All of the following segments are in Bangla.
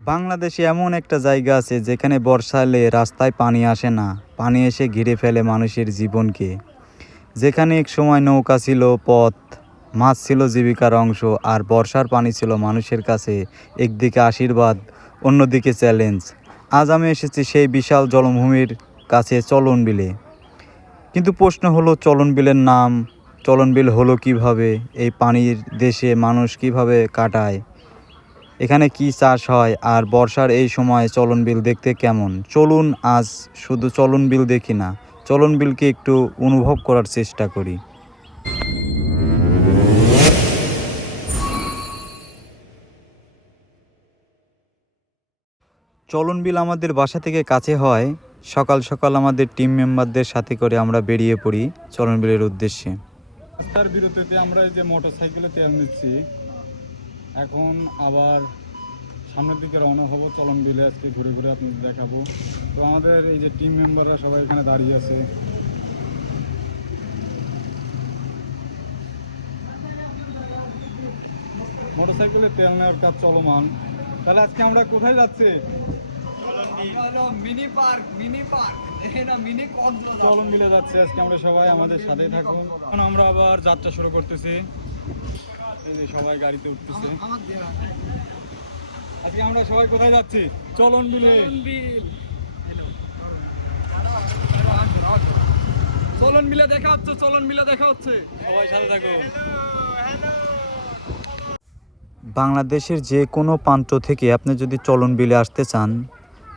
বাংলাদেশে এমন একটা জায়গা আছে যেখানে বর্ষা এলে রাস্তায় পানি আসে না, পানি এসে ঘিরে ফেলে মানুষের জীবনকে। যেখানে এক সময় নৌকা ছিল পথ, মাছ ছিল জীবিকার অংশ, আর বর্ষার পানি ছিল মানুষের কাছে একদিকে আশীর্বাদ, অন্যদিকে চ্যালেঞ্জ। আজ আমি এসেছি সেই বিশাল জলভূমির কাছে চলন বিলে। কিন্তু প্রশ্ন হলো, চলন বিলের নাম চলন বিল হলো কিভাবে? এই পানির দেশে মানুষ কিভাবে কাটায়? এখানে কি চাষ হয়? আর বর্ষার এই সময় চলন বিল দেখতে কেমন? চলুন আজ শুধু চলন বিল দেখি না, চলন বিলকে একটু অনুভব করার চেষ্টা করি। চলন বিল আমাদের বাসা থেকে কাছে হয়। সকাল সকাল আমাদের টিম মেম্বারদের সাথে করে আমরা বেরিয়ে পড়ি চলন বিলের উদ্দেশ্যে। রাস্তার বিরতিতে আমরা এই যে মোটর সাইকেলে তেল নিচ্ছি, এখন আবার সামনের দিকে রওনা হবো চলন বিলে। আজকে ঘুরে ঘুরে আপনাদের দেখাবো। তো আমাদের এই যে টিম মেম্বাররা সবাই এখানে দাঁড়িয়ে আছে। মোটর সাইকেলে তেল নেওয়ার কাজ চলমান। তাহলে আজকে আমরা কোথায় যাচ্ছি? চলন বিলে যাচ্ছে আজকে আমরা সবাই, আমাদের সাথেই থাকুন। এখন আমরা আবার যাত্রা শুরু করতেছি। এই যে সবাই গাড়িতে উঠতেছে। আজকে আমরা সবাই কোথায় যাচ্ছি? চলন বিলে। চলন মিলে দেখা হচ্ছে, চলন মিলে দেখা হচ্ছে। সবাই সাথে থাকো। বাংলাদেশের যে কোনো প্রান্ত থেকে আপনি যদি চলন বিলে আসতে চান,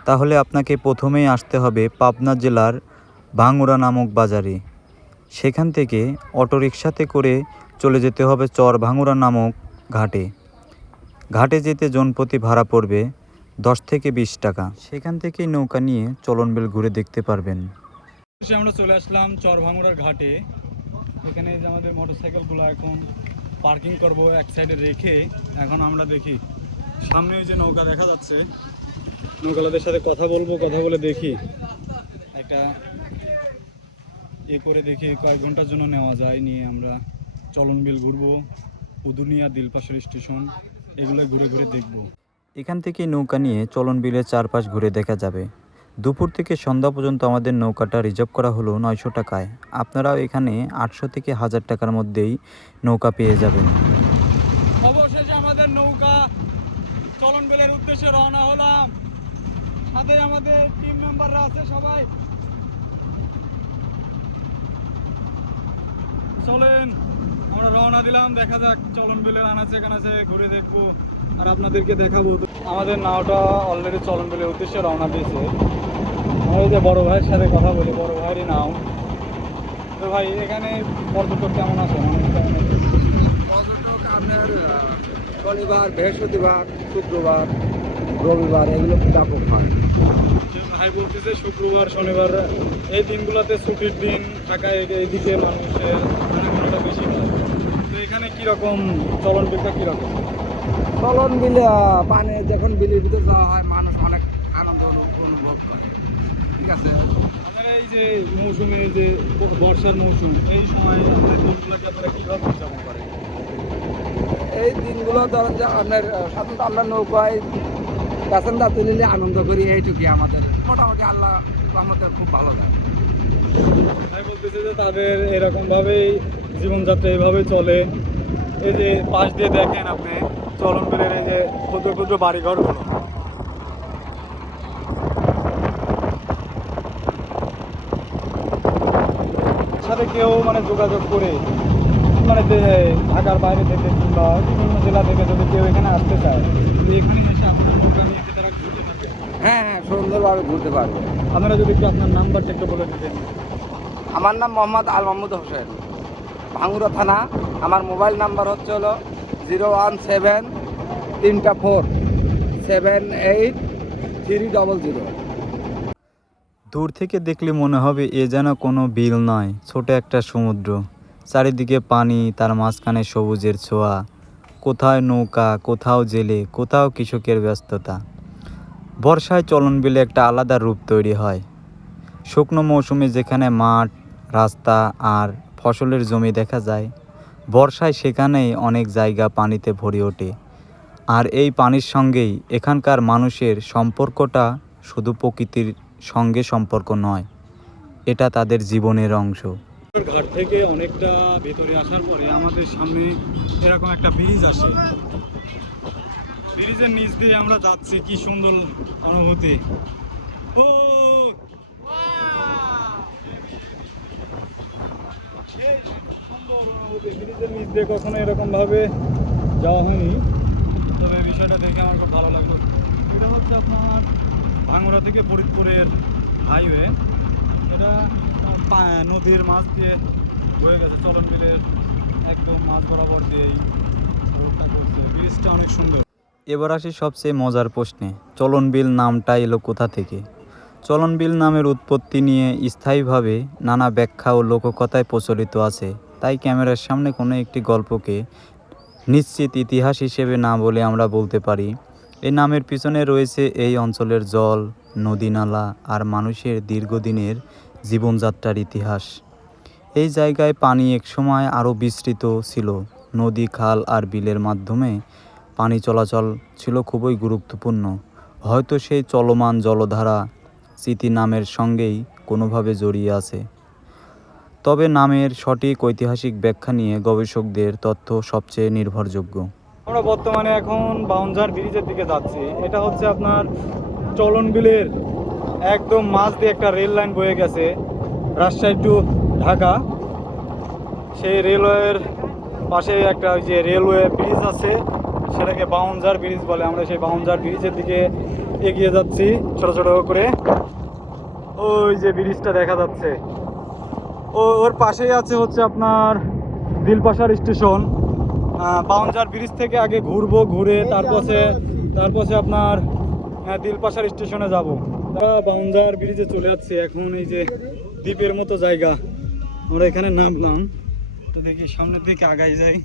তাহলে আপনাকে প্রথমেই আসতে হবে পাবনা জেলার ভাঙ্গুড়া নামক বাজারে। সেখান থেকে অটোরিকশাতে করে চলে যেতে হবে চর ভাঙ্গুড়া নামক ঘাটে। ঘাটে যেতে জনপ্রতি ভাড়া পড়বে 10 থেকে 20 টাকা। সেখান থেকেই নৌকা নিয়ে চলন বিল ঘুরে দেখতে পারবেন। আমরা চলে আসলাম চর ভাঙ্গুড়ার ঘাটে। এখানে যে আমাদের মোটরসাইকেলগুলো এখন পার্কিং করব এক সাইডে রেখে। এখন আমরা দেখি সামনে যে নৌকা দেখা যাচ্ছে, নৌকালাদের সাথে কথা বলবো, কথা বলে দেখি একটা করে দেখি কয়েক ঘন্টার জন্য নেওয়া যায়। নিয়ে আমরা চলন বিল ঘুরবো, উদুনিয়া, দিলপাশর স্টেশন, এগুলো ঘুরে ঘুরে দেখবো। এখান থেকে নৌকা নিয়ে চলন বিলের চারপাশ ঘুরে দেখা যাবে। দুপুর থেকে সন্ধ্যা পর্যন্ত আমাদের নৌকাটা রিজার্ভ করা হলো 900 টাকায়। আপনারাও এখানে 800 থেকে 1000 টাকার মধ্যেই নৌকা পেয়ে যাবেন। অবশেষে আমাদের নৌকা চলন বিলের উদ্দেশ্যে রওনা হলাম। সাথে আমাদের টিম মেম্বাররা আছে সবাই। চলেন আমরা রওনা দিলাম। দেখা যাক চলন বিলের আনাচে কানাচে ঘুরে দেখবো আর আপনাদেরকে দেখাবো। আমাদের নাওটা অলরেডি চলন বিলের উদ্দেশ্যে রওনা দিয়েছে। আমি যে বড় ভাইয়ের সাথে কথা বলি, বড় ভাইয়েরই নাও। তো ভাই, এখানে পর্যটক কেমন আছে? পর্যটক আপনার শনিবার, বৃহস্পতিবার, শুক্রবার, রবিবার এগুলো ব্যাপক হয়। ভাই বলতেছে শুক্রবার, শনিবার এই দিনগুলোতে ছুটির দিন থাকায় এইদিকে মানুষের আনাগোনাটা বেশি হয়। তো এখানে কীরকম চলন বিলটা কীরকম? চলন বিলে পানি যখন বিলের ভিতর যাওয়া হয় মানুষ অনেক আনন্দ অনুভব করে। ঠিক আছে, আপনারা এই যে মৌসুমে, এই যে বর্ষার মৌসুম, এই সময় আপনার দিনগুলোকে আপনারা কীভাবে উদযাপন করেন? এই দিনগুলো ধরেন যে আপনার সাধারণত আমরা নৌকায় প্যাসেঞ্জার তুলিলে আনন্দ করি, এইটুকুই আমাদের মোটামুটি। আল্লাহ আমাদের খুব ভালো লাগে। তাই বলতেছে যে তাদের এরকমভাবেই জীবনযাত্রা এইভাবেই চলে। এই যে পাশ দিয়ে দেখেন আপনি চলন বিলের এই যে ক্ষুদ্র ক্ষুদ্র বাড়িঘরগুলো, সাথে কেউ মানে যোগাযোগ করে, মানে ঢাকার বাইরে থেকে কিংবা বিভিন্ন জেলা থেকে যদি কেউ এখানে আসতে চায়, তো এখানে এসে আপনার নৌকা নিয়ে তারা ঘুরতে থাকে। হ্যাঁ হ্যাঁ, সুন্দরভাবে ঘুরতে পারবে। আপনারা যদি একটু আপনার নাম্বারটা একটু বলে দিতেন। আমার নাম মোহাম্মদ আল মাহমুদ হোসেন, ভাঙ্গুড়া থানা। আমার মোবাইল নাম্বার হচ্ছে হলো 01743478300। দূর থেকে দেখলে মনে হবে এ যেন কোনো বিল নয়, ছোট একটা সমুদ্র। চারিদিকে পানি, তার মাঝখানে সবুজের ছোঁয়া। কোথাও নৌকা, কোথাও জেলে, কোথাও কৃষকের ব্যস্ততা। বর্ষায় চলন বিলে একটা আলাদা রূপ তৈরি হয়। শুকনো মৌসুমে যেখানে মাঠ, রাস্তা আর ফসলের জমি দেখা যায়, বর্ষায় সেখানেই অনেক জায়গা পানিতে ভরে ওঠে। আর এই পানির সঙ্গেই এখানকার মানুষের সম্পর্কটা শুধু প্রকৃতির সঙ্গে সম্পর্ক নয়, এটা তাদের জীবনের অংশ। ঘাট থেকে অনেকটা ভেতরে আসার পরে আমাদের সামনে এরকম একটা ব্রিজ আসে। ব্রিজের নিচ দিয়ে আমরা যাচ্ছি, কি সুন্দর অনুভূতি। ও সুন্দর অনুভূতি, ব্রিজের নিচ দিয়ে কখনো এরকম ভাবে যাওয়া হয়নি, তবে বিষয়টা দেখে আমার খুব ভালো লাগলো। এটা হচ্ছে আপনার ভাঙ্গুড়া থেকে ফরিদপুরের হাইওয়ে। এটা নদীর মাছ দিয়ে বয়ে গেছে, চলন বিলের একদম মাছ বরাবর দিয়েই রোডটা করছে। ব্রিজটা অনেক সুন্দর। এবার আসি সবচেয়ে মজার প্রশ্নে, চলন বিল নামটা এলো কোথা থেকে? চলন বিল নামের উৎপত্তি নিয়ে স্থায়ীভাবে নানা ব্যাখ্যা ও লোককথায় প্রচলিত আছে, তাই ক্যামেরার সামনে কোনো একটি গল্পকে নিশ্চিত ইতিহাস হিসেবে না বলে আমরা বলতে পারি এই নামের পিছনে রয়েছে এই অঞ্চলের জল, নদী নালা আর মানুষের দীর্ঘদিনের জীবনযাত্রার ইতিহাস। এই জায়গায় পানি একসময় আরও বিস্তৃত ছিল, নদী, খাল আর বিলের মাধ্যমে পানি চলাচল ছিল খুবই গুরুত্বপূর্ণ। হয়তো সেই চলমান জলধারা স্মৃতি নামের সঙ্গেই কোনোভাবে জড়িয়ে আছে। তবে নামের সঠিক ঐতিহাসিক ব্যাখ্যা নিয়ে গবেষকদের তথ্য সবচেয়ে নির্ভরযোগ্য। আমরা বর্তমানে এখন বাউঞ্জার ব্রিজের দিকে যাচ্ছি। এটা হচ্ছে আপনার চলন বিলের একদম মাঝ দিয়ে একটা রেল লাইন বয়ে গেছে রাজশাহী টু ঢাকা। সেই রেলওয়ের পাশে একটা ওই যে রেলওয়ে ব্রিজ আছে, সেটাকে বাউঞ্জার ব্রিজ বলে। আমরা সেই বাউঞ্জার ব্রিজের দিকে এগিয়ে যাচ্ছি ছোট ছোট করে। ওই যে ব্রিজটা দেখা যাচ্ছে, ওর পাশেই আছে হচ্ছে আপনার দিলপাশার স্টেশন। বাউঞ্জার ব্রিজ থেকে আগে ঘুরবো, ঘুরে তারপরে আপনার দিলপাশার স্টেশনে যাব। বাউঞ্জার ব্রিজে চলে যাচ্ছে এখন। এই যে দ্বীপের মতো জায়গা, আমরা এখানে নামলাম, তো দেখি সামনের দিকে আগাই যাই।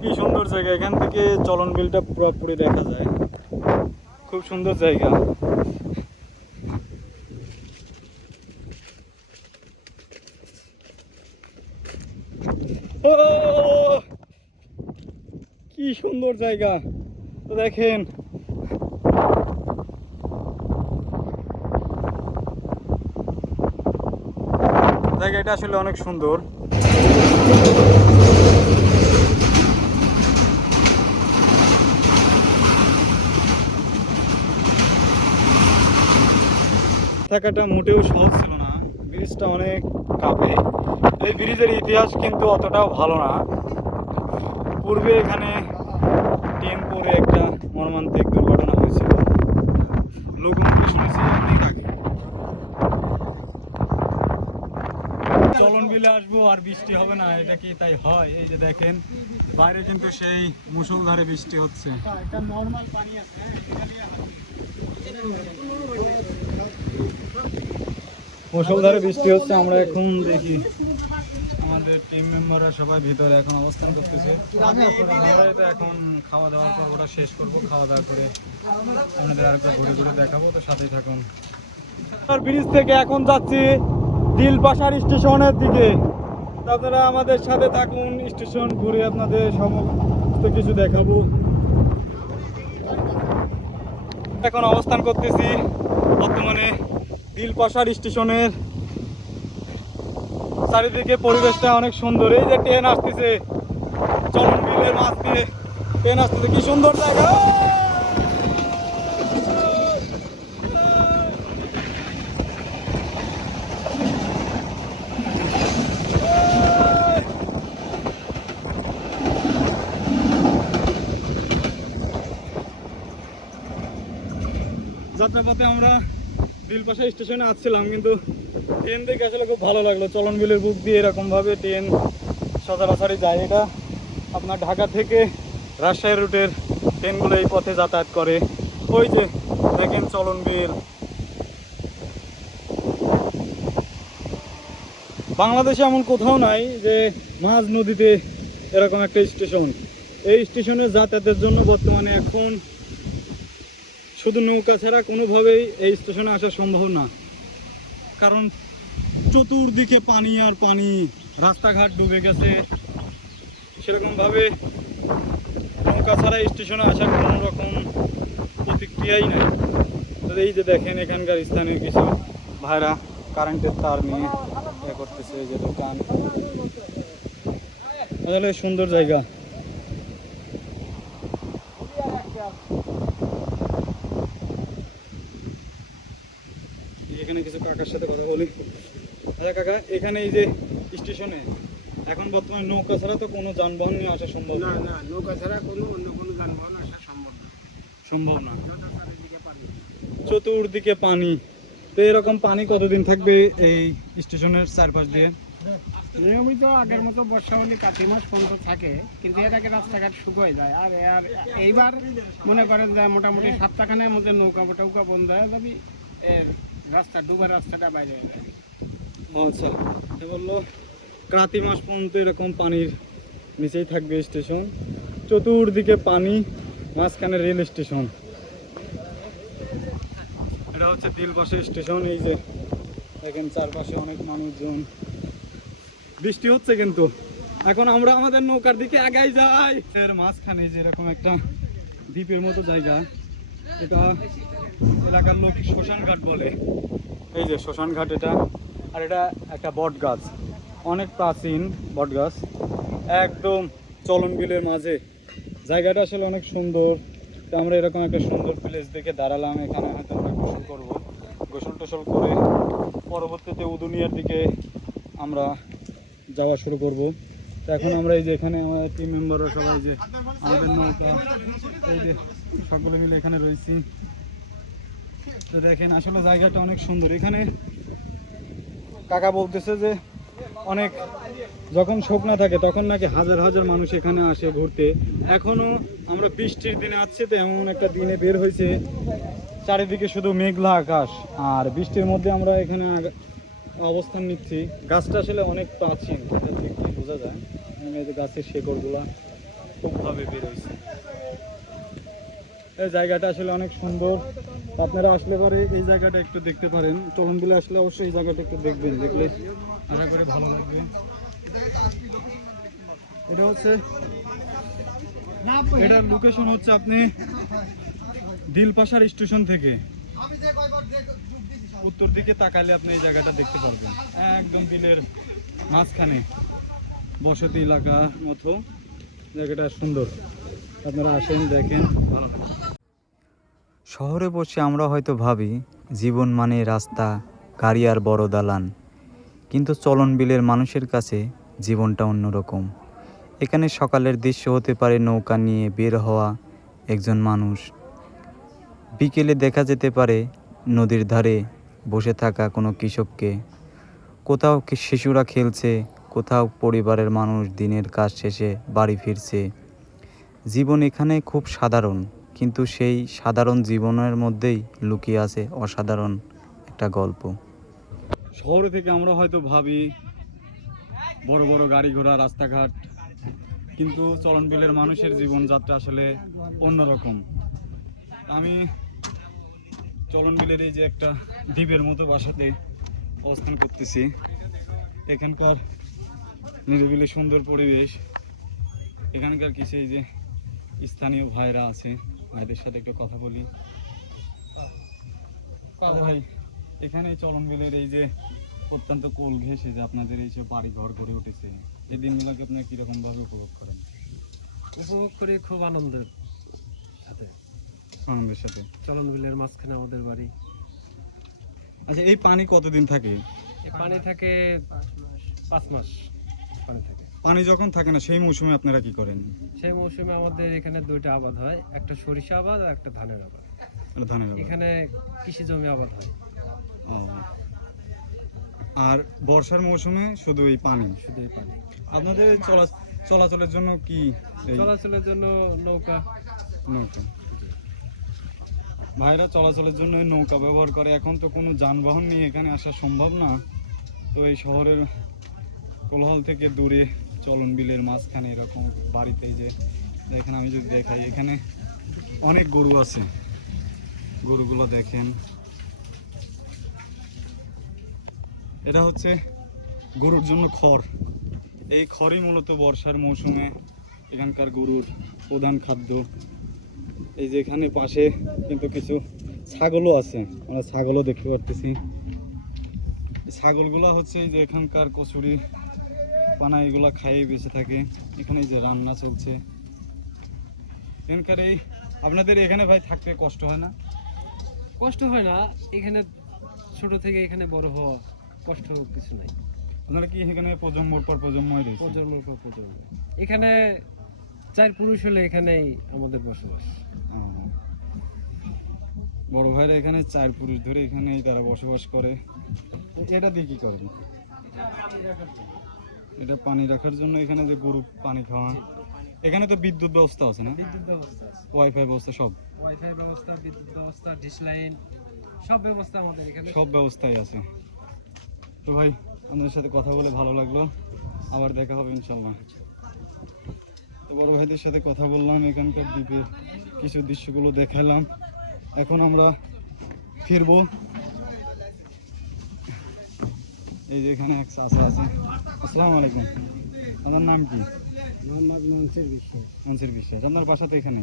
কি সুন্দর জায়গা, এখান থেকে চলন বিলটা পুরোপুরি দেখা যায়, খুব সুন্দর জায়গা। কি সুন্দর জায়গা, তো দেখেন জায়গাটা আসলে অনেক সুন্দর। থাকাটা মোটেও সহজ ছিল না, ব্রিজটা অনেক কাঁপে। এই ব্রিজের ইতিহাস কিন্তু অতটাও ভালো না। পূর্বে এখানে ট্রেন পরে একটা মর্মান্তিক দুর্ঘটনা হয়েছিল, লোকমুখে শুনেছি অনেক আগে। চলন বিলে আসবো আর বৃষ্টি হবে না, এটা কি তাই হয়? এই যে দেখেন বাইরে কিন্তু সেই মুষলধারে বৃষ্টি হচ্ছে। মুষলধারে বৃষ্টি হচ্ছে। আমরা এখন দেখি আমাদের টিম মেম্বাররা সবাই ভিতরে এখন অবস্থান করতেছে। আমরা তো এখন খাওয়া দাওয়ার পর ওটা শেষ করবো, খাওয়া দাওয়া করে আমাদের আর একটা ঘুরে ঘুরে দেখাবো, তো সাথেই থাকুন। ব্রিজ থেকে এখন যাচ্ছি দিলপাশার স্টেশনের দিকে, আপনারা আমাদের সাথে থাকুন, স্টেশন ঘুরে আপনাদের সমস্ত কিছু দেখাবো। এখন অবস্থান করতেছি বর্তমানে দিলপাশার স্টেশনের। চারিদিকে পরিবেশটা অনেক সুন্দর। এই যে ট্রেন আসতেছে, চলন বিলের মাছ দিয়ে ট্রেন আসতেছে, কি সুন্দর জায়গা। যাত্রাপথে আমরা দিলপাশা স্টেশনে আসছিলাম, কিন্তু ট্রেন দেখে আসলে খুব ভালো লাগলো। চলন বিলের বুক দিয়ে এরকমভাবে ট্রেন সচরাচরই যায়। এটা আপনার ঢাকা থেকে রাজশাহী রুটের ট্রেনগুলো এই পথে যাতায়াত করে। ওই যে দেখেন চলন বিল। বাংলাদেশে এমন কোথাও নাই যে মাঝ নদীতে এরকম একটা স্টেশন। এই স্টেশনে যাতায়াতের জন্য বর্তমানে এখন শুধু নৌকা ছাড়া কোনোভাবেই এই স্টেশনে আসা সম্ভব না, কারণ চতুর্দিকে পানি আর পানি, রাস্তাঘাট ডুবে গেছে, সেরকমভাবে নৌকা ছাড়া স্টেশনে আসার কোনো রকম প্রতিক্রিয়াই নাই। তো এই যে দেখেন এখানকার স্থানীয় কিছু ভাইরা কারেন্টের তার নিয়ে করতেছে, এই যে দোকান। আসলে সুন্দর জায়গা। এখানে কিছু কাকার সাথে কথা বলি। আচ্ছা কাকা, এখানে এই যে স্টেশনে এখন বর্তমানে নৌকা ছাড়া তো কোনো যানবাহন নিয়ে আসা সম্ভব না? না, নৌকা ছাড়া অন্য কোনো যানবাহন আসা সম্ভব না। চারিদিকে পানি। চতুর্দিকে পানি। তো এরকম পানি কতদিন থাকবে এই স্টেশনের চারপাশ দিয়ে? নিয়মিত আগের মতো বর্ষা হলে কার্তিক মাস পর্যন্ত থাকে, কিন্তু এর আগে রাস্তাঘাট শুকিয়ে যায়। আর এইবার মনে করেন যে মোটামুটি সপ্তাহখানের মধ্যে নৌকা টৌকা বন্ধ হয়ে যাবে, এর ডুবার রাস্তাটা বাইরে হয়ে যাবে। আচ্ছা, এ বললো কাতি মাস পর্যন্ত এরকম পানির নিচেই থাকবে স্টেশন, চতুর্দিকে পানি, মাঝখানে রেল স্টেশন। এটা হচ্ছে দিলপাশে স্টেশন। এই যে দেখেন চারপাশে অনেক মানুষজন। বৃষ্টি হচ্ছে কিন্তু এখন আমরা আমাদের নৌকার দিকে আগাই যাই। এর মাঝখানে যেরকম একটা দ্বীপের মতো জায়গা, এটা এলাকার লোক শ্মশান ঘাট বলে। এই যে শ্মশান ঘাট এটা। আর এটা একটা বট গাছ, অনেক প্রাচীন বট গাছ, একদম চলন বিলের মাঝে। জায়গাটা আসলে অনেক সুন্দর। তো আমরা এরকম একটা সুন্দর প্লেস দেখে দাঁড়ালাম। এখানে হয়তো আমরা গোসল করবো, গোসল টোসল করে পরবর্তীতে উদুনিয়ার দিকে আমরা যাওয়া শুরু করব। তো এখন আমরা এই যে এখানে আমাদের টিম মেম্বাররা সবাই যে আমাদের নৌকা, এই যে সকলে মিলে এখানে রয়েছি। তো দেখেন আসলে জায়গাটা অনেক সুন্দর। এখানে কাকা বলতেছে যে অনেক যখন শুকনা থাকে তখন নাকি হাজার হাজার মানুষ এখানে আসে ঘুরতে। এখনো আমরা বৃষ্টির দিনে আসছে, তো এমন একটা দিনে বের হয়েছে, চারিদিকে শুধু মেঘলা আকাশ আর বৃষ্টির মধ্যে আমরা এখানে অবস্থান নিচ্ছি। গাছটা আসলে অনেক প্রাচীন, এটা দেখতে বোঝা যায়। এই যে গাছের শেকড়গুলা খুবভাবে বের হয়েছে। এই জায়গাটা আসলে অনেক সুন্দর। আপনারা আসলে পরে এই জায়গাটা একটু দেখতে পারেন। চলন বিলে আসলে অবশ্যই এই জায়গাটা একটু দেখবেন, দেখলে আশা করে ভালো লাগবে। এটা হচ্ছে, এটার লোকেশন হচ্ছে আপনি দিলপাশার স্টেশন থেকে উত্তর দিকে তাকালে আপনি এই জায়গাটা দেখতে পারবেন। একদম বিলের মাঝখানে বসতি এলাকা মতো জায়গাটা সুন্দর। আপনারা আসেন, দেখেন, ভালো লাগে। শহরে বসে আমরা হয়তো ভাবি জীবন মানে রাস্তা, গাড়ি আর বড় দালান, কিন্তু চলন বিলের মানুষের কাছে জীবনটা অন্যরকম। এখানে সকালের দৃশ্য হতে পারে নৌকা নিয়ে বের হওয়া একজন মানুষ, বিকেলে দেখা যেতে পারে নদীর ধারে বসে থাকা কোনো কৃষককে, কোথাও শিশুরা খেলছে, কোথাও পরিবারের মানুষ দিনের কাজ শেষে বাড়ি ফিরছে। জীবন এখানে খুব সাধারণ, কিন্তু সেই সাধারণ জীবনের মধ্যেই লুকিয়ে আছে অসাধারণ একটা গল্প। শহরে থেকে আমরা হয়তো ভাবি বড় বড় গাড়ি ঘোড়া, রাস্তাঘাট, কিন্তু চলন বিলের মানুষের জীবনযাত্রা আসলে অন্যরকম। আমি চলন বিলের এই যে একটা দ্বীপের মতো বাসাতে অবস্থান করতেছি। এখানকার নিরিবিলি সুন্দর পরিবেশ। এখানকার কিছু এই যে স্থানীয় ভাইরা আছে, ভাইদের সাথে একটু কথা বলি। ভাই, এখানে চলন বিলের এই যে অত্যন্ত কোল ঘেঁষে যে আপনাদের এই সব বাড়ি ঘর গড়ে উঠেছে, এই দিনগুলোকে আপনি কিরকম ভাবে উপভোগ করেন? উপভোগ করি খুব আনন্দের সাথে। আনন্দের সাথে। চলন বিলের মাঝখানে আমাদের বাড়ি। আচ্ছা, এই পানি কতদিন থাকে? এই পানি থাকে 5 মাস পানি থাকে। পানি যখন থাকে না সেই মৌসুমে আপনারা কি করেন? সেই মৌসুমে আমাদের এখানে 2টা আবাদ হয়, একটা সরিষা আবাদ আর একটা ধানের আবাদ। এটা ধানের আবাদ। এখানে কৃষি জমি আবাদ হয়। ও। আর বর্ষার মৌসুমে শুধু এই পানি? শুধু এই পানি। আপনাদের চলাচলের জন্য কি এই চলাচলের জন্য নৌকা। নৌকা। ভাইরা চলাচলের জন্য এই নৌকা ব্যবহার করে। এখন তো কোনো যানবাহন নিয়ে এখানে আসা সম্ভব না। তো এই শহরের কোলাহল থেকে দূরে চলন বিলের মাঝখানে এরকম বাড়িতে, যে দেখেন, আমি যদি দেখাই, এখানে অনেক গরু আছে। গরুগুলো দেখেন, এটা হচ্ছে গরুর জন্য খড়। এই খড়ই মূলত বর্ষার মৌসুমে এখানকার গরুর প্রধান খাদ্য। এই যে এখানে পাশে কিন্তু কিছু ছাগলও আছে, আমরা ছাগলও দেখতে পারতেছি। ছাগলগুলো হচ্ছে এই যে এখানকার কচুরি পানা এগুলা খাইয়ে বেঁচে থাকে। এখানে এই যে রান্না চলছে এখানকার। এই আপনাদের এখানে ভাই থাকতে কষ্ট হয় না? কষ্ট হয় না, এখানে ছোট থেকে এখানে বড় হওয়া, কষ্ট কিছু নাই। আপনারা কি এখানে প্রজন্মর পর প্রজন্ম রয়েছে? প্রজন্মের পর প্রজন্ম এখানে 4 পুরুষ হলে এখানেই আমাদের বসবাস। বড় ভাইরা এখানে 4 পুরুষ ধরে এখানেই তারা বসবাস করে। এটা দিয়ে কি করেন? এটা পানি রাখার জন্য। এখানে যে গরু পানি খাওয়া, এখানে তো বিদ্যুৎ ব্যবস্থা আছে না? বিদ্যুৎ ব্যবস্থা আছে, ওয়াইফাই ব্যবস্থা, সব ওয়াইফাই ব্যবস্থা, বিদ্যুৎ ব্যবস্থা, ডিশ লাইন, সব ব্যবস্থা আমাদের এখানে। সব ব্যবস্থাই আছে। তো ভাই আপনাদের সাথে কথা বলে ভালো লাগলো, আবার দেখা হবে ইনশাল্লাহ। তো বড় ভাইদের সাথে কথা বললাম, এখানকার দ্বীপের কিছু দৃশ্যগুলো দেখালাম। এখন আমরা ফিরবো। এই যে এখানে এক চাচা আছে। আসসালামু আলাইকুম, আপনার নাম কি? মোহাম্মদ মনসুর বিশ্বাস। মনসুর বিশ্বাস। আপনার বাসা তো এখানে?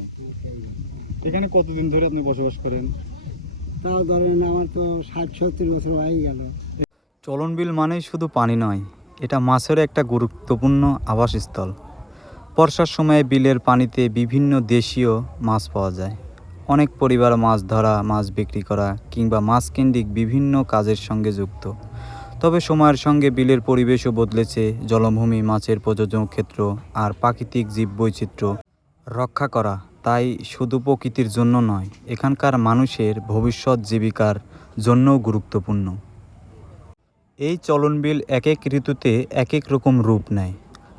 এখানে কতদিন ধরে আপনি বসবাস করেন? তাও ধরেন আমার তো 60-70 বছর হয়ে গেল। চলনবিল মানেই শুধু পানি নয়, এটা মাছের একটা গুরুত্বপূর্ণ আবাসস্থল। বর্ষার সময়ে বিলের পানিতে বিভিন্ন দেশীয় মাছ পাওয়া যায়। অনেক পরিবার মাছ ধরা, মাছ বিক্রি করা কিংবা মাছ কেন্দ্রিক বিভিন্ন কাজের সঙ্গে যুক্ত। তবে সময়ের সঙ্গে বিলের পরিবেশও বদলেছে। জলভূমি, মাছের প্রজনন ক্ষেত্র আর প্রাকৃতিক জীববৈচিত্র্য রক্ষা করা তাই শুধু প্রকৃতির জন্য নয়, এখানকার মানুষের ভবিষ্যৎ জীবিকার জন্যও গুরুত্বপূর্ণ। এই চলনবিল এক এক ঋতুতে এক এক রকম রূপ নেয়।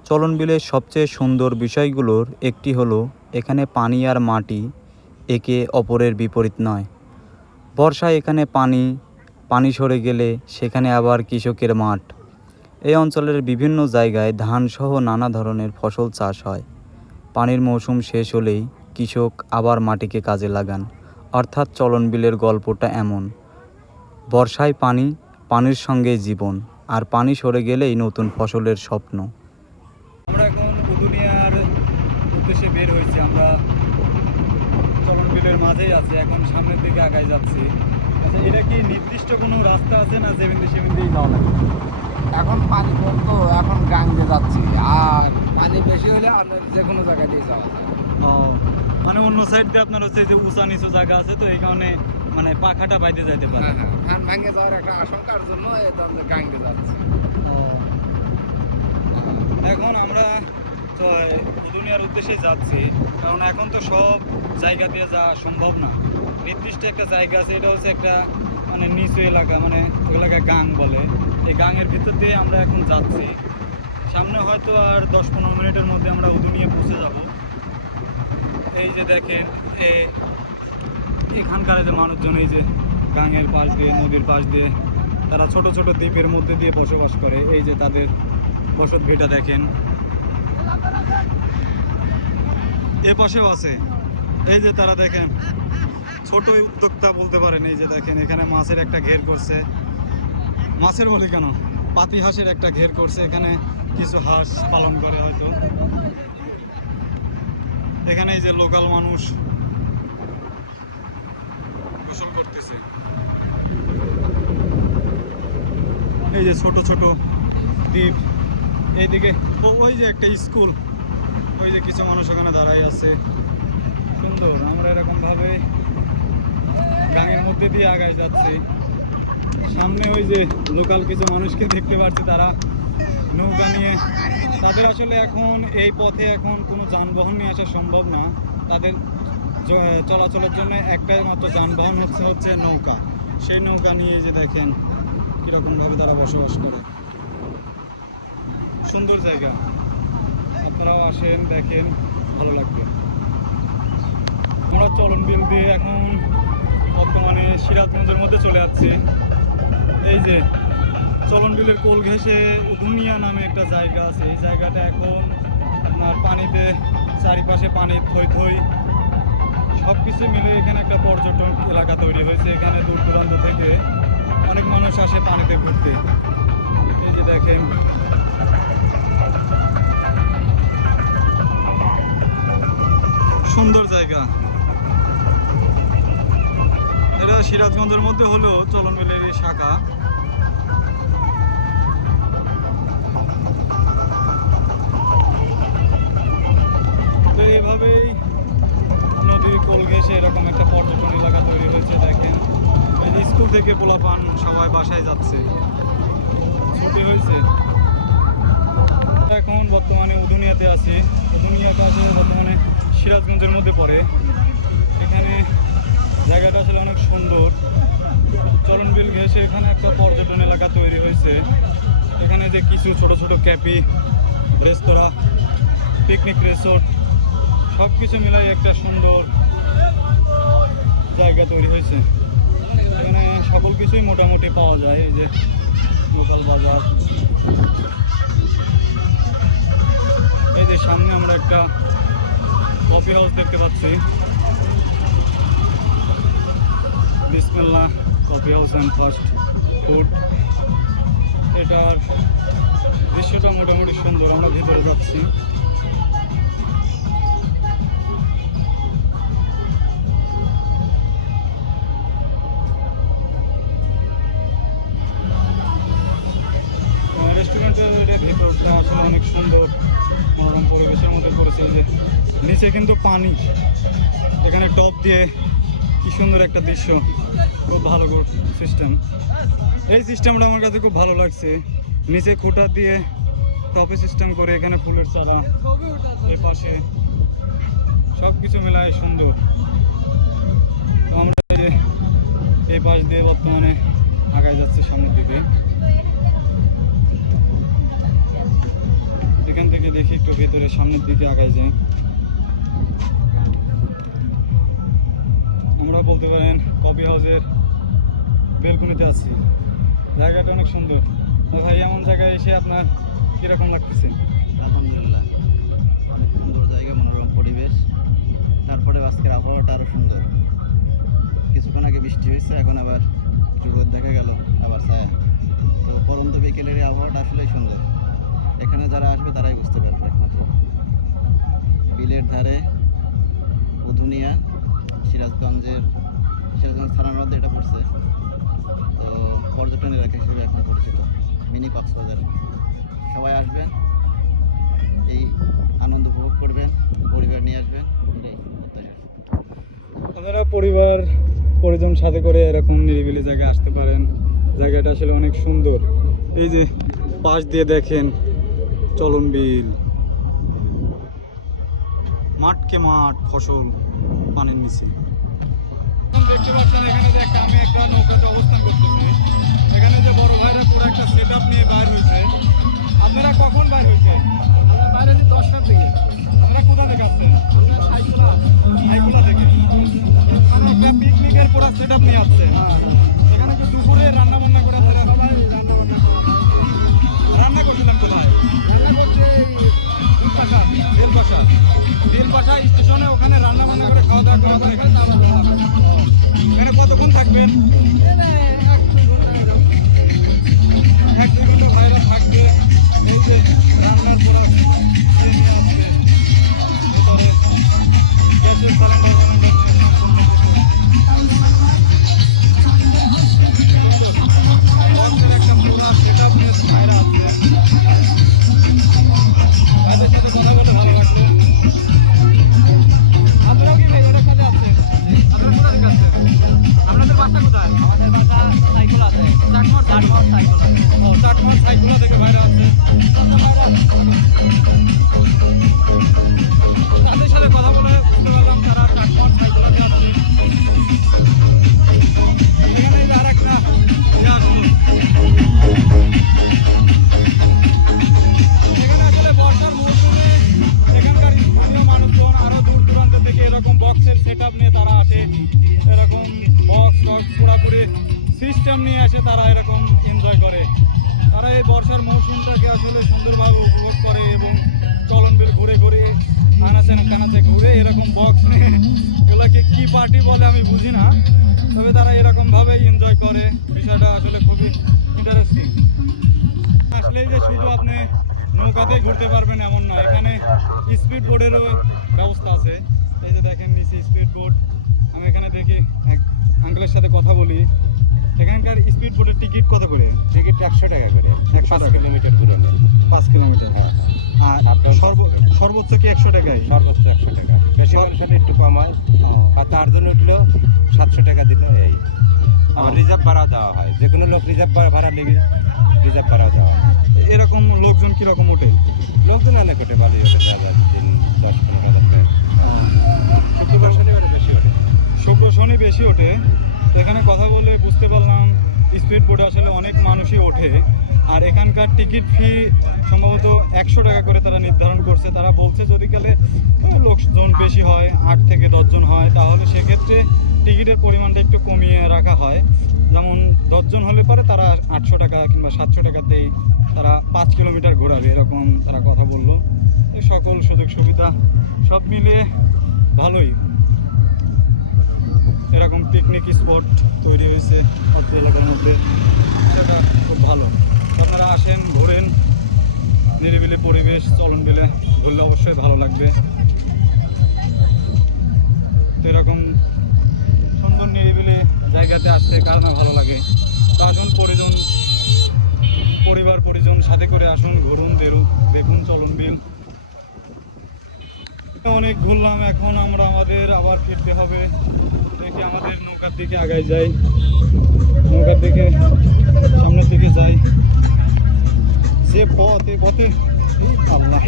চলনবিলের সবচেয়ে সুন্দর বিষয়গুলোর একটি হলো এখানে পানি আর মাটি একে অপরের বিপরীত নয়। বর্ষায় এখানে পানি সরে গেলে সেখানে আবার কৃষকের মাঠ। এই অঞ্চলের বিভিন্ন জায়গায় ধানসহ নানা ধরনের ফসল চাষ হয়। পানির মৌসুম শেষ হলেই কৃষক আবার মাটিকে কাজে লাগান। অর্থাৎ চলনবিলের গল্পটা এমন, বর্ষায় পানি, পানির সঙ্গে জীবন, আর পানি সরে গেলেই নতুন ফসলের স্বপ্ন। আমরা এখন উদুনিয়ার উদ্দেশ্যে বের হয়েছি। আমরা চলনবিলের মাঝেই আছি, এখন সামনের দিকে আগায় যাচ্ছি। আচ্ছা, এটা কি নির্দিষ্ট কোনো রাস্তা আছে না যেমনি সেমনি যাওয়া লাগে? এখন পানি কম তো এখন গাঙ্গে যাচ্ছি, আর পানি বেশি হলে আপনার যে কোনো জায়গায় দিয়ে যাওয়া যায়। ও, মানে অন্য সাইড দিয়ে আপনার হচ্ছে যে উঁচা নিচু জায়গা আছে, তো এই কারণে মানে পাখাটা বাইতে যাইতে পারে। হ্যাঁ হ্যাঁ, ধান ভাঙে যাওয়ার একটা আশঙ্কার জন্য আমরা গাঙ্গে যাচ্ছি। ও, এখন আমরা তো দুনিয়ার উদ্দেশ্যে যাচ্ছি, কারণ এখন তো সব জায়গা দিয়ে যাওয়া সম্ভব না। নির্দিষ্ট একটা জায়গা আছে, এটা হচ্ছে একটা মানে নিচু এলাকা, মানে ওই এলাকায় গাং বলে। এই গাঙের ভিতর দিয়ে আমরা এখন যাচ্ছি। সামনে হয়তো আর 10-15 মিনিটের মধ্যে আমরা উদুনিয়া পৌঁছে যাব। এই যে দেখেন এখানকার যে মানুষজন, এই যে গাঙের পাশ দিয়ে, নদীর পাশ দিয়ে, তারা ছোট ছোট দ্বীপের মধ্যে দিয়ে বসবাস করে। এই যে তাদের বসত ভিটা দেখেন, এ পাশেও আছে। এই যে তারা দেখেন ছোট উদ্যোক্তা বলতে পারেন। এই যে দেখেন এখানে মাছের একটা ঘের করছে, মাছের বলে কেন, পাতি হাঁসের একটা ঘের করছে। এখানে কিছু হাঁস পালন করে হয়তো। এখানে এই যে লোকাল মানুষ গোসল করতেছে। এই যে ছোট ছোট দ্বীপ, এইদিকে ওই যে একটা স্কুল, ওই যে কিছু মানুষ ওখানে দাঁড়াই আছে। সুন্দর। আমরা এরকম ভাবে গাঙের মধ্যে দিয়ে আগায় যাচ্ছি। সামনে ওই যে লোকাল কিছু মানুষকে দেখতে পাচ্ছি, তারা নৌকা নিয়ে। তাদের আসলে এখন এই পথে এখন কোনো যানবাহন নিয়ে আসা সম্ভব না। তাদের চলাচলের জন্য একটাই মাত্র যানবাহন হচ্ছে নৌকা। সেই নৌকা নিয়ে যে দেখেন কীরকমভাবে তারা বসবাস করে। সুন্দর জায়গা, আপনারাও আসেন, দেখেন, ভালো লাগবে। আমরা চলনবিল দিয়ে এখন বর্তমানে সিরাজগঞ্জের মধ্যে চলে যাচ্ছি। এই যে চলনবিলের কোল ঘেঁষে উদুনিয়া নামে একটা জায়গা আছে। এই জায়গাটা এখন আপনার পানিতে, চারিপাশে পানি থই থই, সব কিছু মিলে এখানে একটা পর্যটক এলাকা তৈরি হয়েছে। এখানে দূর দূরান্ত থেকে অনেক মানুষ আসে পানিতে ঘুরতে। এই যে দেখেন সুন্দর জায়গা। এটা সিরাজগঞ্জের মধ্যে হলো চলন বিলের এই শাখা। তো এইভাবেই নদীর কোল ঘেঁষে এরকম একটা পর্যটন এলাকা তৈরি হয়েছে। দেখেন এই যে স্কুল থেকে পোলাপান সবাই বাসায় যাচ্ছে, ছুটি হয়েছে। এখন বর্তমানে উদুনিয়াতে আছি। উদুনিয়াটা আসলে বর্তমানে সিরাজগঞ্জের মধ্যে পড়ে। এখানে জায়গাটা আসলে অনেক সুন্দর। চলনবিল ঘেঁষে এখানে একটা পর্যটন এলাকা তৈরি হয়েছে। এখানে যে কিছু ছোট ছোট ক্যাফে, রেস্তোরাঁ, পিকনিক রিসোর্ট সব কিছু মিলাই একটা সুন্দর জায়গা তৈরি হয়েছে। এখানে সকল কিছুই মোটামুটি পাওয়া যায়। এই যে লোকাল বাজার, এই যে সামনে আমরা একটা কফি হাউস দেখতে পাচ্ছি, বিসমিল্লাহ coffee house and fast food. এটার দৃশ্যটা মোটামুটি সুন্দর। আমরা ভিতরে যাচ্ছি। রেস্টুরেন্টের এটা ভেতরটা আসলে অনেক সুন্দর, মনোরম পরিবেশের মধ্যে করেছে। যে নিচে কিন্তু পানি, এখানে টপ দিয়ে কি সুন্দর একটা দৃশ্য। খুব ভালো সিস্টেম। এই সিস্টেমটা আমার কাছে খুব ভালো লাগছে। নিচে খুঁটা দিয়ে টপে সিস্টেম করে এখানে ফুলের চারা, এই পাশে সব কিছু মেলায় সুন্দর। তো আমরা এই পাশ দিয়ে বর্তমানে আগায় যাচ্ছে সামনের দিকে। এখান থেকে দেখি একটু ভেতরে সামনের দিকে আগায় যায়। আমরা বলতে পারেন কফি হাউসের বেলকুনিতে আছি। জায়গাটা অনেক সুন্দর। ভাই এমন জায়গায় এসে আপনার কীরকম লাগতেছে? আলহামদুলিল্লাহ, অনেক সুন্দর জায়গা, মনোরম পরিবেশ। তারপরে আজকের আবহাওয়াটা আরও সুন্দর। কিছুক্ষণ আগে বৃষ্টি হয়েছে, এখন আবার একটু রোদ দেখা গেল, আবার ছায়া। তো পরন্ত বিকেলের এই আবহাওয়াটা আসলেই সুন্দর। এখানে যারা আসবে তারাই বুঝতে পারবে একমাত্র। বিলের ধারে উদুনিয়া, সিরাজগঞ্জ থানার মধ্যে এটা পড়ছে। তো পর্যটন এলাকা হিসেবে এখন পরিচিত, মিনি কক্সবাজার। সবাই আসবেন, এই আনন্দ উপভোগ করবেন, পরিবার নিয়ে আসবেন, এটাই প্রত্যাশা। আপনারা পরিবার পরিজন সাথে করে এরকম নিরিবিলি জায়গায় আসতে পারেন। জায়গাটা আসলে অনেক সুন্দর। এই যে পাশ দিয়ে দেখেন চলন বিল, মাঠকে মাঠ, ফসল পানির নিচে। দেখতে পাচ্ছেন এখানে যে আমি একটা নৌকাতে অবস্থান করতেছি। এখানে যে বড় ভাইরা পুরো একটা সেট আপ নিয়ে বাইর হয়েছে। আপনারা কখন বাইর হয়েছে? বাইরে যে 10টার দিকে। আপনারা কোথা থেকে আসছেন? সাইকুলা থেকে। এখানে একটা পিকনিকের পুরো সেট আপ নিয়ে আসছে। এখানে যে দুপুরে রান্না বান্না করে রান্না করছিলাম কোথায়? বেলপাশা স্টেশনে ওখানে রান্না বান্না করে খাওয়া দাওয়া করে এখানে কতক্ষণ থাকবেন? 1-2 ঘন্টা ভাইরা থাকবে। এই যে রান্নার পুরা নিয়ে আসবে ভিতরে গ্যাসের সিলিন্ডার একটা পুরা সেট আপ নিয়ে ভাইরা আসবে। ভাইদের সাথে কথা বলে ভালো লাগলো। আপনারাও কি ভাই ওটার সাথে আসছেন? আপনারা কোথা থেকে আসছেন? আপনাদের বাসা কোথায়? আমাদের বাসা সাইকুলা আছে, চাটমার সাইকুলা। ও চাটমার সাইকুলা থেকে ভাইরা আসছে। তাদের সাথে কথা বলে বুঝতে পারলাম তারা চাটমার সাইকুলাতে আসছে। এখানে যে আর একটা এখানে আসলে বর্ষার মৌসুমে এখানকার স্থানীয় মানুষজন আরো দূর দূরান্ত থেকে এরকম বক্সের সেট আপ নিয়ে তারা আসে। এরকম বক্স পুরাপুরি সিস্টেম নিয়ে আসে, তারা এরকম এনজয় করে। তারা এই বর্ষার মৌসুমটাকে আসলে সুন্দরভাবে উপভোগ করে এবং চলন বিল ঘুরে ঘুরে আনাচে কানাচে ঘুরে এরকম বক্স নিয়ে, এগুলোকে কি পার্টি বলে আমি বুঝি না, তবে তারা এরকমভাবেই এনজয় করে। বিষয়টা আসলে খুবই ইন্টারেস্টিং। আসলেই যে শুধু আপনি নৌকাতেই ঘুরতে পারবেন এমন নয়, এখানে স্পিড বোর্ডেরও ব্যবস্থা আছে। এই যে দেখেন নিচে স্পিড বোট। আমি এখানে দেখি এক আঙ্কেলের সাথে কথা বলি। এখানকার স্পিড বোটের টিকিট কত করে? টিকিট 100 টাকা করে, 100 5 টাকা। কিলোমিটার ঘুরনে। 5 কিলোমিটার। হ্যাঁ, আর আপনার সর্বোচ্চ কি 100 টাকাই? সর্বোচ্চ 100 টাকা। বেশি মানুষ হলে একটু কম হয়, বা তার জন্য উঠলো 700 টাকা দিল এই। আমার রিজার্ভ ভাড়া দেওয়া হয়, যে কোনো লোক রিজার্ভ ভাড়া নেবে, রিজার্ভ ভাড়া দেওয়া হয়। এরকম লোকজন কিরকম ওঠে? লোকজন অনেক ওঠে, ভালোই ওঠে, 10-15 হাজার টাকা। শুক্রবার শনিবারে বেশি ওঠে। শুক্র শনি বেশি ওঠে। তো এখানে কথা বলে বুঝতে পারলাম স্পিড বোটে আসলে অনেক মানুষই ওঠে। আর এখানকার টিকিট ফি সম্ভবত 100 টাকা করে তারা নির্ধারণ করছে। তারা বলছে যদি কালে লোকজন বেশি হয়, 8 থেকে 10 জন হয়, তাহলে সেক্ষেত্রে টিকিটের পরিমাণটা একটু কমিয়ে রাখা হয়। যেমন 10 জন হলে পরে তারা 800 টাকা কিংবা 700 টাকাতেই তারা 5 কিলোমিটার ঘোরাবে, এরকম তারা কথা বললো। এই সকল সুযোগ সুবিধা সব মিলিয়ে ভালোই। এরকম পিকনিক স্পট তৈরি হয়েছে অত্র এলাকার মধ্যে, সেটা খুব ভালো। আপনারা আসেন, ঘোরেন, নিরিবিলি পরিবেশ, চলন বিলে ঘুরলে অবশ্যই ভালো লাগবে। তো এরকম সুন্দর নিরিবিলি জায়গাতে আসতে কার না ভালো লাগে। তো আসুন, পরিবার পরিজন সাথে করে আসুন, ঘুরুন, দেখুন চলন বিল। অনেক ঘুরলাম, এখন আমরা আমাদের আবার ফিরতে হবে। দেখি আমাদের নৌকার দিকে আগায় যাই, নৌকার দিকে সামনের দিকে যাই। যে পথ, এই পথে আল্লাহ,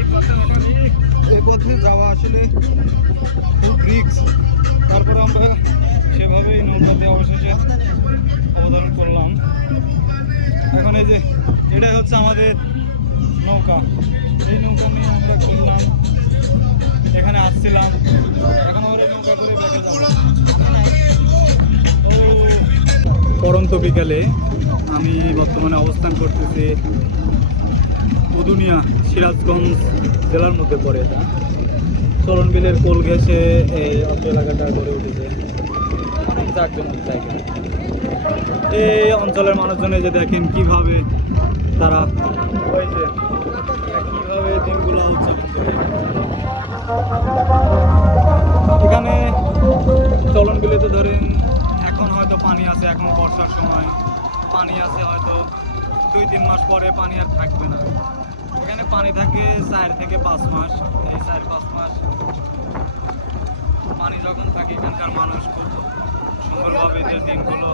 এই পথে যাওয়া আসলে খুব রিস্ক। তারপরে আমরা সেভাবেই নৌকাতে অবশেষে অবতরণ করলাম। এখন এই যে এটাই হচ্ছে আমাদের নৌকা, এই নৌকা নিয়ে আমরা ঘুরলাম, এখানে আসছিলাম। এখন আমরা নৌকা করে ব্যাকে যাবো। ও পরন্ত বিকালে আমি বর্তমানে অবস্থান করতেছি উদুনিয়া, সিরাজগঞ্জ জেলার মধ্যে পড়ে। এটা চলন বিলের কোল ঘেঁষে এই অত্র এলাকাটা গড়ে উঠেছে, অনেক জাঁকজমক জায়গা। এই অঞ্চলের মানুষজনে যে দেখেন কিভাবে তারা ওই যে কিভাবে দিনগুলো উদযাপন করে। এখানে চলন বিলেতে ধরেন এখন হয়তো পানি আছে, এখন বর্ষার সময় পানি আছে, হয়তো 2-3 মাস পরে পানি আর থাকবে না। এখানে পানি থাকে 4 থেকে 5 মাস। এই 4-5 মাস পানি যখন থাকে এখানকার মানুষ খুব সুন্দরভাবে এদের দিনগুলো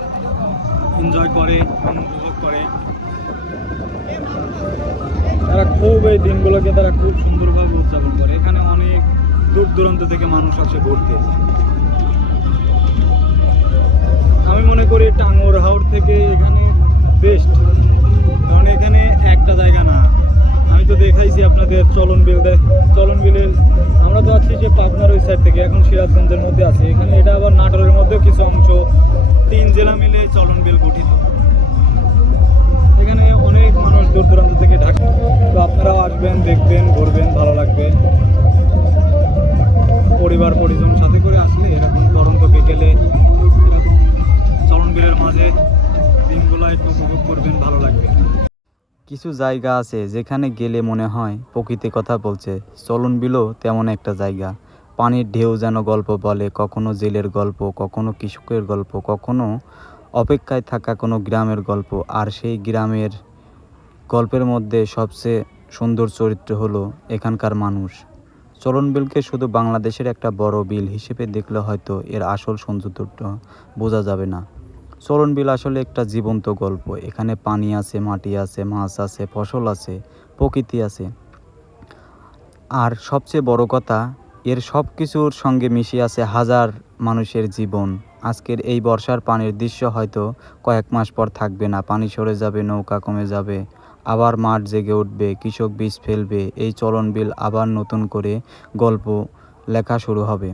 এনজয় করে, উপভোগ করে। তারা খুব এই দিনগুলোকে তারা খুব সুন্দরভাবে উদযাপন করে। এখানে অনেক দূর দূরান্ত থেকে মানুষ আসে ঘুরতে। আমি মনে করি টাঙ্গর হাওর থেকে এখানে বেস্ট, কারণ এখানে একটা জায়গা না। আমি তো দেখাইছি আপনাদের চলন বিলের, আমরা তো আছি যে পাবনার ওই সাইড থেকে, এখন সিরাজগঞ্জের মধ্যে আছি। এখানে এটা আবার নাটোরের মধ্যেও কিছু অংশ, 3 জেলা মিলে চলন বিল গঠিত। এখানে অনেক মানুষ দূর দূরান্ত থেকে ঢাকা। তো আপনারাও আসবেন, দেখবেন, ঘুরবেন, ভালো লাগবে। পরিবার পরিজন সাথে করে আসলে এরকম পরন্ত বিকেলে এরকম চলন বিলের মাঝে দিনগুলো একটু উপভোগ করবেন, ভালো লাগবে। কিছু জায়গা আছে যেখানে গেলে মনে হয় প্রকৃতি কথা বলছে। চলন বিলও তেমন একটা জায়গা। পানির ঢেউ যেন গল্প বলে, কখনো জেলের গল্প, কখনো কৃষকের গল্প, কখনো অপেক্ষায় থাকা কোনো গ্রামের গল্প। আর সেই গ্রামের গল্পের মধ্যে সবচেয়ে সুন্দর চরিত্র হলো এখানকার মানুষ। চলন বিলকে শুধু বাংলাদেশের একটা বড় বিল হিসেবে দেখলে হয়তো এর আসল সৌন্দর্যটা বোঝা যাবে না। চলন বিল আসলে একটা জীবন্ত গল্প। এখানে পানি আছে, মাটি আছে, মাছ আছে, ফসল আছে, প্রকৃতি আছে। আর সবচেয়ে বড় কথা, এর সব কিছুর সঙ্গে মিশে আছে হাজার মানুষের জীবন। আজকের এই বর্ষার পানির দৃশ্য হয়তো কয়েক মাস পর থাকবে না। পানি সরে যাবে, নৌকা কমে যাবে, আবার মাঠ জেগে উঠবে, কৃষক বীজ ফেলবে, এই চলন বিল আবার নতুন করে গল্প লেখা শুরু হবে।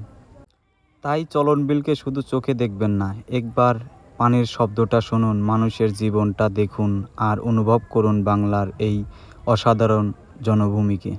তাই চলন বিলকে শুধু চোখে দেখবেন না, একবার পানির শব্দটা শুনুন, মানুষের জীবনটা দেখুন, আর অনুভব করুন বাংলার এই অসাধারণ জনভূমিকে।